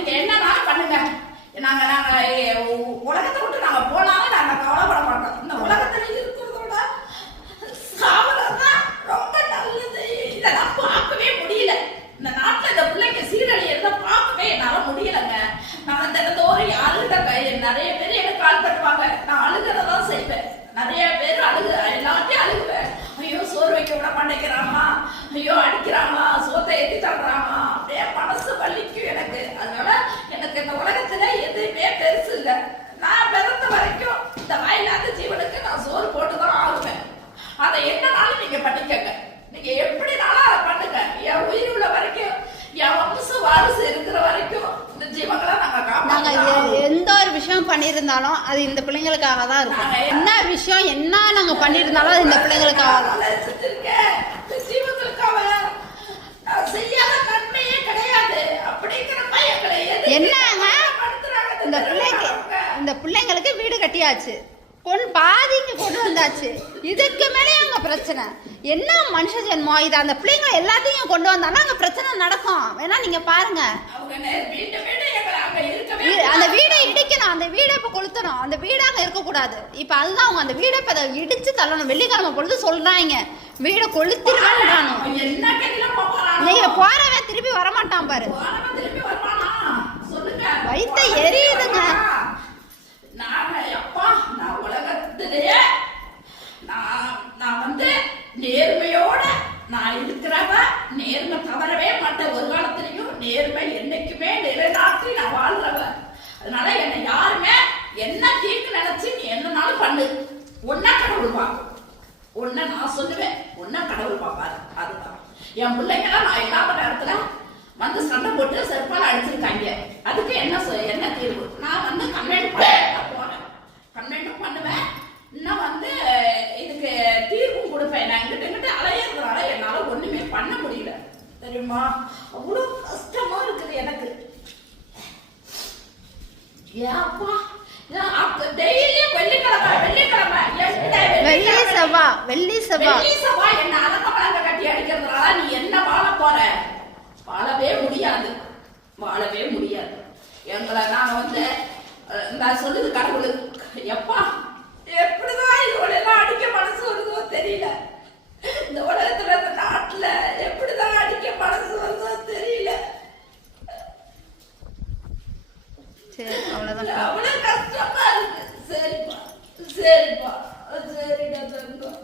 நீங்க என்னன்னாலும் பண்ணுங்க. நாங்க உலகத்தை விட்டு நாங்க போனாலும் நாங்க கவலைப்பட மாட்டோம். இந்த உலகத்துல இருக்கிறதோட சாவதான் ரொம்ப நல்லது. இதெல்லாம் பார்க்கவே முடியல. இந்த நாட்டுல இந்த பிள்ளைங்க சீரழியறத பார்க்கவே என்னால முடியலங்க. நான் தினந்தோறும் அழுகிற நிறைய பேர் எனக்கு கால் தட்டுவாங்க. நான் அழுகிறதான் செய்வேன். நிறைய பேர் எல்லாத்தையும் அழுகுவேன். ஐயோ சோறு வைக்க விட மாட்டேங்கிறாமா, ஐயோ அடிக்கிறாமா, சோத்தை ஏற்றி தர்றாமா, அப்படியே மனசு வலிக்கும் எனக்கு. அதனால எனக்கு இந்த உலகத்துல எதுவுமே பெருசு இல்லை. நான் பிறந்த வரைக்கும் இந்த வாயிலாத ஜீவனுக்கு நான் சோறு போட்டுதான் ஆகுவேன். அதை என்னனாலும் நீங்க பண்ணிக்கங்க. நீங்க எப்படினாலும் அதை பண்ணுங்க. என் உயிர் உள்ள வரைக்கும், என் வம்ச வாரிசு இருக்கிற வரைக்கும் இந்த ஜீவங்களை நாங்க எந்த ஒரு விஷயம் பண்ணியிருந்தாலும் அது இந்த பிள்ளைங்களுக்காக தான் இருக்கும். என்ன விஷயம் என்ன நாங்க பண்ணியிருந்தாலும் அது இந்த பிள்ளைங்களுக்காக தான். ஜீவங்களுக்காக செய்யாத நன்மையே கிடையாது அப்படிங்கிற பயங்களை என்னங்க இந்த பிள்ளைங்களுக்கு வீடு கட்டியாச்சு, பாதிக்கு கொண்டு வந்தாச்சு. இதுக்கு மேலே அங்க பிரச்சனை என்ன? மனுஷ ஜென்மம் இது. அந்த பிள்ளைங்களை எல்லாத்தையும் கொண்டு வந்தாலும் அங்க பிரச்சனை நடக்கும். வேணா நீங்க பாருங்க. அந்த வீடை இடிக்கணும், அந்த வீடை இப்ப கொளுத்தணும். அந்த வீடு அங்க இருக்கக்கூடாது. இப்ப அதுதான் அவங்க அந்த வீடை இப்ப இடிச்சு தள்ளணும். வெள்ளிக்கிழமை பொழுது சொல்றாங்க வீடை கொளுத்திருவான்னு. நீங்க போறவன் திருப்பி வரமாட்டான் பாரு. வயித்த எரியுதுங்க. நான் உலகத்திலேயே நான் நேர்மையோட நான் இருக்கிறவ. நேர்மை தவறவே மாட்டேன். ஒரு காலத்திலையும் நேர்மை என்னைக்குமே நிலைநாட்டி நான் வாழ்றவ. அதனால என்னை யாருமே என்ன தீர்க்கு நினைச்சு நீ என்னன்னாலும் பண்ணு. ஒன்னா கடவுள் பார்க்கும். ஒன்ன நான் சொல்லுவேன், ஒன்னா கடவுள் பார்ப்பாரு. அதுதான் என் பிள்ளைங்களாம் நான் இல்லாத நேரத்துல சண்டை போட்டு செருப்பால அடிச்சிருக்காங்க. அதுக்கு என்ன தீர்வு? நான் கம்ப்ளைண்ட் போனேன், கம்ப்ளைண்ட்டும் பண்ணுவேன். இன்னும் இதுக்கு தீர்வும் கொடுப்பேன். நான் இங்கிட்ட அலையறதுனால என்னால ஒண்ணுமே பண்ண முடியல தெரியுமா? அவ்வளவு கஷ்டமா இருக்குது எனக்கு. ஏப்பா டெய்லியும் வெள்ளி செவ்வாய் என்ன அலங்க பழங்க கட்டி அடிக்கிறதுனால நீ என்ன வாழ போற? வாழவே முடியாது, வாழவே முடியாது. எங்களை நான் நான் சொல்லுது கடவுளுக்கு, எப்பா எப்படிதான் இதோட எல்லாம் அடிக்க மனசு வருதோ தெரியல. இந்த உலகத்துல இந்த நாட்டுல எப்படிதான் அடிக்க மனசு வருதோ தெரியல. அவ்வளவு கஷ்டமா இருக்கு. சரிப்பா சரிப்பா சரிடா தங்கம்.